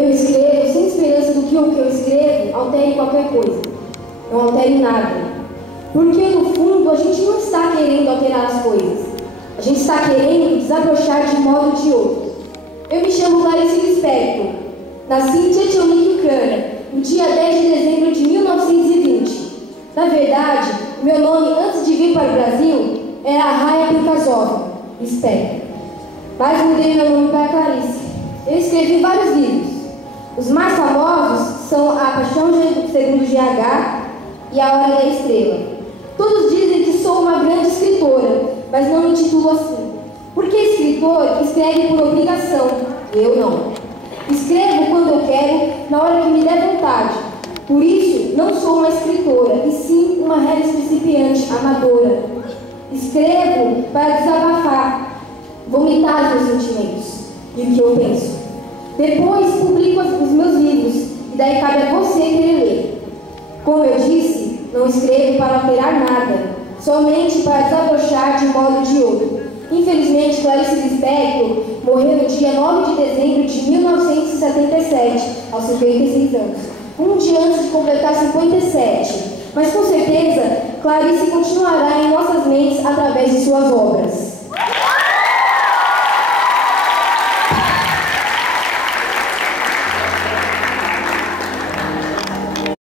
Eu escrevo sem esperança do que o que eu escrevo altere qualquer coisa. Não altere nada. Porque, no fundo, a gente não está querendo alterar as coisas. A gente está querendo desabrochar de um modo ou de outro. Eu me chamo Clarice Lispector. Nasci em Tietê, Ucrânia, no dia 10 de dezembro de 1920. Na verdade, o meu nome, antes de vir para o Brasil, era Raya Prikazov Lispector. Mas mudei meu nome para Clarice. Eu escrevi vários livros. Os mais famosos são A Paixão Segundo GH e A Hora da Estrela. Todos dizem que sou uma grande escritora, mas não me intitulo assim. Porque escritor escreve por obrigação, eu não. Escrevo quando eu quero, na hora que me der vontade. Por isso, não sou uma escritora, e sim uma réis principiante, amadora. Escrevo para desabafar, vomitar os meus sentimentos e o que eu penso. Depois publico os meus livros, e daí cabe a você querer ler. Como eu disse, não escrevo para alterar nada, somente para desabrochar de um modo ou de outro. Infelizmente, Clarice Lispector morreu no dia 9 de dezembro de 1977, aos 56 anos. Um dia antes de completar 57. Mas com certeza, Clarice continuará em nossas mentes através de suas obras.